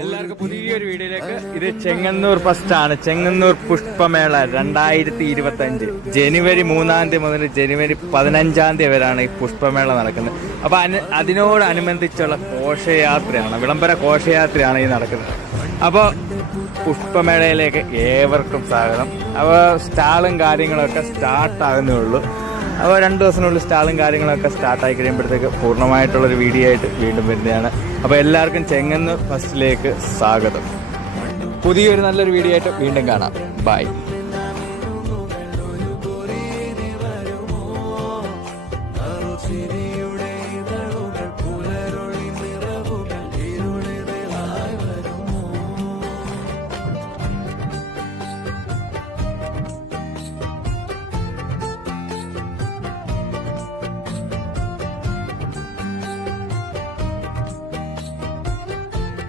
എല്ലാവർക്കും പുതിയൊരു വീഡിയോയിലേക്ക്. ഇത് ചെങ്ങന്നൂർ ഫസ്റ്റ് ആണ്. ചെങ്ങന്നൂർ പുഷ്പമേള രണ്ടായിരത്തി ഇരുപത്തി അഞ്ച് ജനുവരി മൂന്നാം തീയതി മുതൽ ജനുവരി പതിനഞ്ചാം തീയതി വരെയാണ് ഈ പുഷ്പമേള നടക്കുന്നത്. അപ്പൊ അതിനോടനുബന്ധിച്ചുള്ള ഘോഷയാത്രയാണ് വിളംബര ഘോഷയാത്രയാണ് ഈ നടക്കുന്നത്. അപ്പോൾ പുഷ്പമേളയിലേക്ക് ഏവർക്കും സ്വാഗതം. അപ്പോൾ സ്റ്റാളും കാര്യങ്ങളൊക്കെ സ്റ്റാർട്ട് ആകുന്നേ ഉള്ളൂ. അപ്പോൾ രണ്ട് ദിവസത്തിനുള്ളിൽ സ്റ്റാളും കാര്യങ്ങളൊക്കെ സ്റ്റാർട്ടായി കഴിയുമ്പോഴത്തേക്ക് പൂർണമായിട്ടുള്ളൊരു വീഡിയോ ആയിട്ട് വീണ്ടും വരുന്നതാണ്. അപ്പോൾ എല്ലാവർക്കും ചെങ്ങന്ന് ഫസ്റ്റിലേക്ക് സ്വാഗതം. പുതിയൊരു നല്ലൊരു വീഡിയോ ആയിട്ട് വീണ്ടും കാണാം. ബൈ